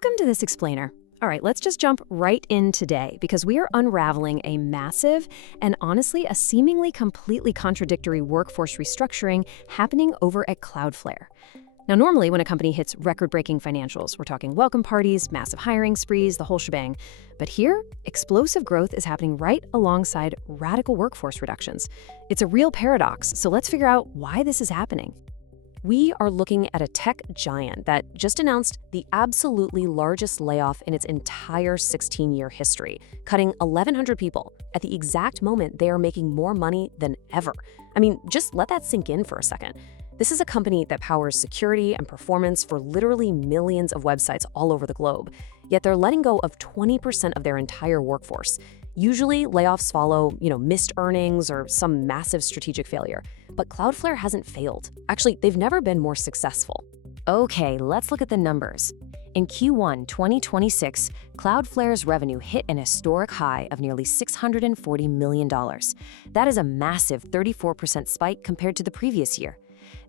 Welcome to this explainer. All right, let's just jump right in today because we are unraveling a massive and honestly a seemingly completely contradictory workforce restructuring happening over at Cloudflare. Now, normally when a company hits record-breaking financials, we're talking welcome parties, massive hiring sprees, the whole shebang. But here, explosive growth is happening right alongside radical workforce reductions. It's a real paradox, so let's figure out why this is happening. We are looking at a tech giant that just announced the absolutely largest layoff in its entire 16-year history, cutting 1,100 people at the exact moment they are making more money than ever. I mean, just let that sink in for a second. This is a company that powers security and performance for literally millions of websites all over the globe, yet they're letting go of 20% of their entire workforce. Usually, layoffs follow, missed earnings or some massive strategic failure. But Cloudflare hasn't failed. Actually, they've never been more successful. Okay, let's look at the numbers. In Q1 2026, Cloudflare's revenue hit an historic high of nearly $640 million. That is a massive 34% spike compared to the previous year.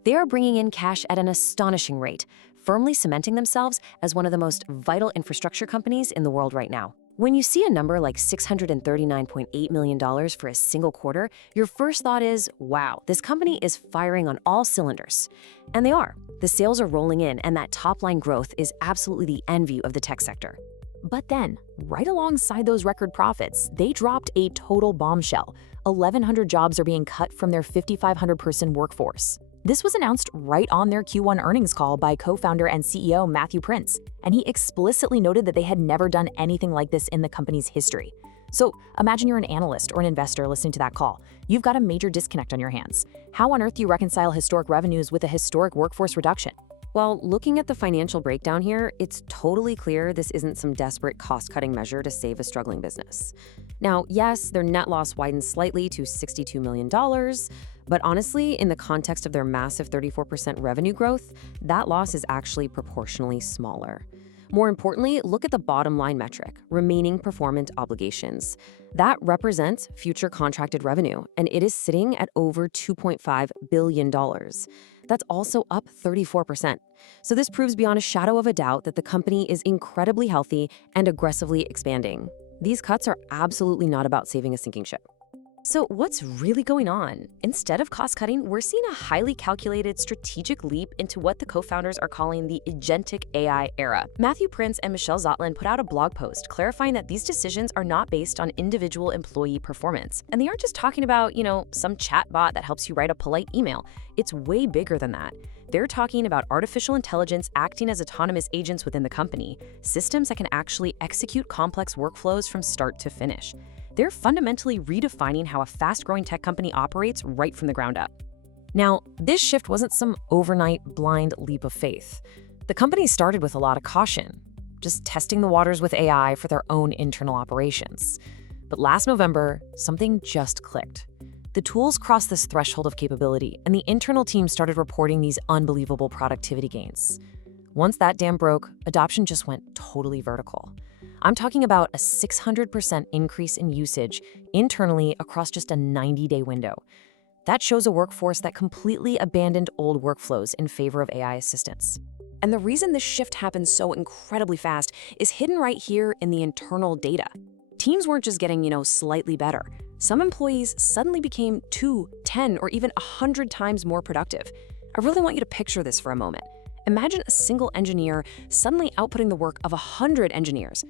They are bringing in cash at an astonishing rate, firmly cementing themselves as one of the most vital infrastructure companies in the world right now. When you see a number like $639.8 million for a single quarter, your first thought is, wow, this company is firing on all cylinders. And they are. The sales are rolling in, and that top-line growth is absolutely the envy of the tech sector. But then, right alongside those record profits, they dropped a total bombshell. 1,100 jobs are being cut from their 5,500-person workforce. This was announced right on their Q1 earnings call by co-founder and CEO Matthew Prince, and he explicitly noted that they had never done anything like this in the company's history. So imagine you're an analyst or an investor listening to that call. You've got a major disconnect on your hands. How on earth do you reconcile historic revenues with a historic workforce reduction? Well, looking at the financial breakdown here, it's totally clear this isn't some desperate cost-cutting measure to save a struggling business. Now, yes, their net loss widened slightly to $62 million, but honestly, in the context of their massive 34% revenue growth, that loss is actually proportionally smaller. More importantly, look at the bottom line metric, remaining performance obligations. That represents future contracted revenue, and it is sitting at over $2.5 billion. That's also up 34%. So this proves beyond a shadow of a doubt that the company is incredibly healthy and aggressively expanding. These cuts are absolutely not about saving a sinking ship. So what's really going on? Instead of cost-cutting, we're seeing a highly calculated strategic leap into what the co-founders are calling the agentic AI era. Matthew Prince and Michelle Zotlin put out a blog post clarifying that these decisions are not based on individual employee performance. And they aren't just talking about, some chatbot that helps you write a polite email. It's way bigger than that. They're talking about artificial intelligence acting as autonomous agents within the company, systems that can actually execute complex workflows from start to finish. They're fundamentally redefining how a fast-growing tech company operates right from the ground up. Now, this shift wasn't some overnight blind leap of faith. The company started with a lot of caution, just testing the waters with AI for their own internal operations. But last November, something just clicked. The tools crossed this threshold of capability, and the internal team started reporting these unbelievable productivity gains. Once that dam broke, adoption just went totally vertical. I'm talking about a 600% increase in usage internally across just a 90-day window. That shows a workforce that completely abandoned old workflows in favor of AI assistance. And the reason this shift happened so incredibly fast is hidden right here in the internal data. Teams weren't just getting, slightly better. Some employees suddenly became 2, 10, or even 100 times more productive. I really want you to picture this for a moment. Imagine a single engineer suddenly outputting the work of 100 engineers.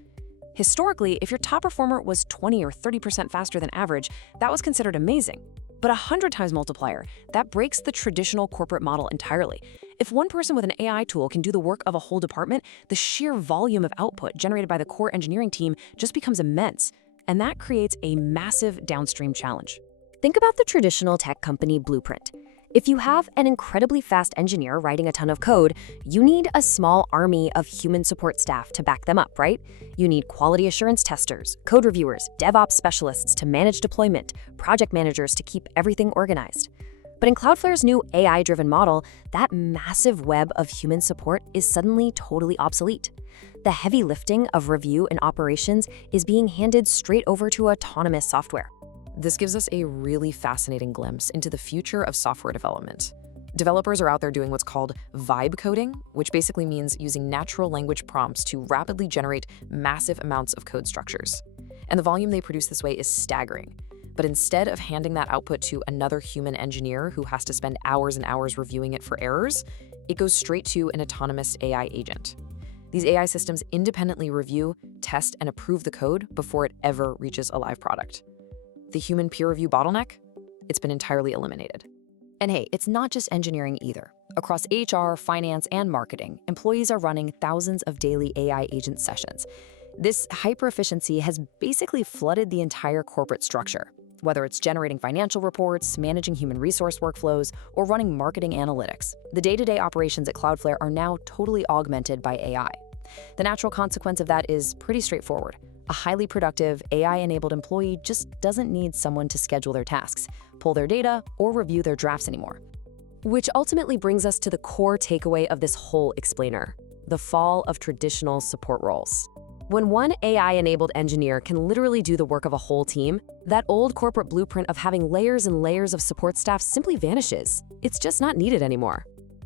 Historically, if your top performer was 20 or 30% faster than average, that was considered amazing. But 100 times multiplier, that breaks the traditional corporate model entirely. If one person with an AI tool can do the work of a whole department, the sheer volume of output generated by the core engineering team just becomes immense, and that creates a massive downstream challenge. Think about the traditional tech company blueprint. If you have an incredibly fast engineer writing a ton of code, you need a small army of human support staff to back them up, right? You need quality assurance testers, code reviewers, DevOps specialists to manage deployment, project managers to keep everything organized. But in Cloudflare's new AI-driven model, that massive web of human support is suddenly totally obsolete. The heavy lifting of review and operations is being handed straight over to autonomous software. This gives us a really fascinating glimpse into the future of software development. Developers are out there doing what's called vibe coding, which basically means using natural language prompts to rapidly generate massive amounts of code structures. And the volume they produce this way is staggering. But instead of handing that output to another human engineer who has to spend hours and hours reviewing it for errors, it goes straight to an autonomous AI agent. These AI systems independently review, test, and approve the code before it ever reaches a live product. The human peer review bottleneck? It's been entirely eliminated. And hey, it's not just engineering either. Across HR, finance, and marketing, employees are running thousands of daily AI agent sessions. This hyper-efficiency has basically flooded the entire corporate structure, whether it's generating financial reports, managing human resource workflows, or running marketing analytics. The day-to-day operations at Cloudflare are now totally augmented by AI. The natural consequence of that is pretty straightforward. A highly productive, AI-enabled employee just doesn't need someone to schedule their tasks, pull their data, or review their drafts anymore. Which ultimately brings us to the core takeaway of this whole explainer: the fall of traditional support roles. When one AI-enabled engineer can literally do the work of a whole team, that old corporate blueprint of having layers and layers of support staff simply vanishes. It's just not needed anymore.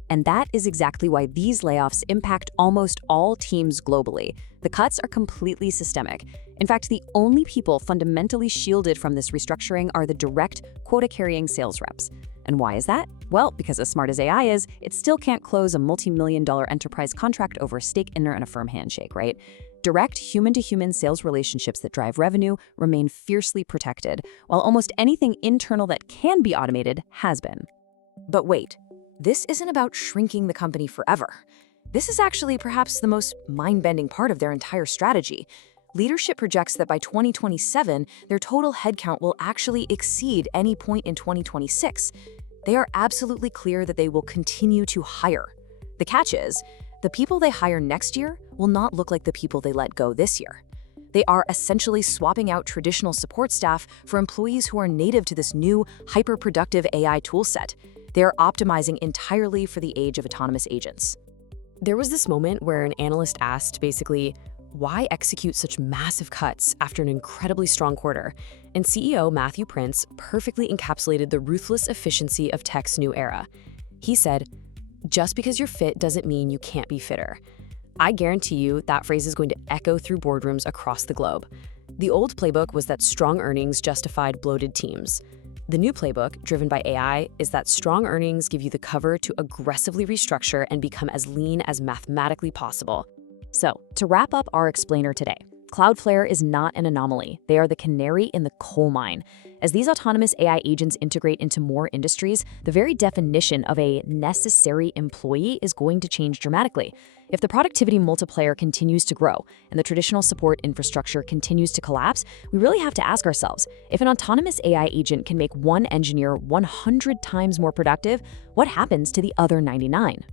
And that is exactly why these layoffs impact almost all teams globally. The cuts are completely systemic. In fact, the only people fundamentally shielded from this restructuring are the direct, quota-carrying sales reps. And why is that? Well, because as smart as AI is, it still can't close a multi-million-dollar enterprise contract over a stake in and a firm handshake, right? Direct human-to-human sales relationships that drive revenue remain fiercely protected, while almost anything internal that can be automated has been. But wait, this isn't about shrinking the company forever. This is actually perhaps the most mind-bending part of their entire strategy. Leadership projects that by 2027, their total headcount will actually exceed any point in 2026. They are absolutely clear that they will continue to hire. The catch is, the people they hire next year will not look like the people they let go this year. They are essentially swapping out traditional support staff for employees who are native to this new, hyper-productive AI toolset. They are optimizing entirely for the age of autonomous agents. There was this moment where an analyst asked, basically, why execute such massive cuts after an incredibly strong quarter? And CEO Matthew Prince perfectly encapsulated the ruthless efficiency of tech's new era. He said, "Just because you're fit doesn't mean you can't be fitter." I guarantee you that phrase is going to echo through boardrooms across the globe. The old playbook was that strong earnings justified bloated teams. The new playbook, driven by AI, is that strong earnings give you the cover to aggressively restructure and become as lean as mathematically possible. So, to wrap up our explainer today, Cloudflare is not an anomaly. They are the canary in the coal mine. As these autonomous AI agents integrate into more industries, the very definition of a necessary employee is going to change dramatically. If the productivity multiplier continues to grow and the traditional support infrastructure continues to collapse, we really have to ask ourselves, if an autonomous AI agent can make one engineer 100 times more productive, what happens to the other 99?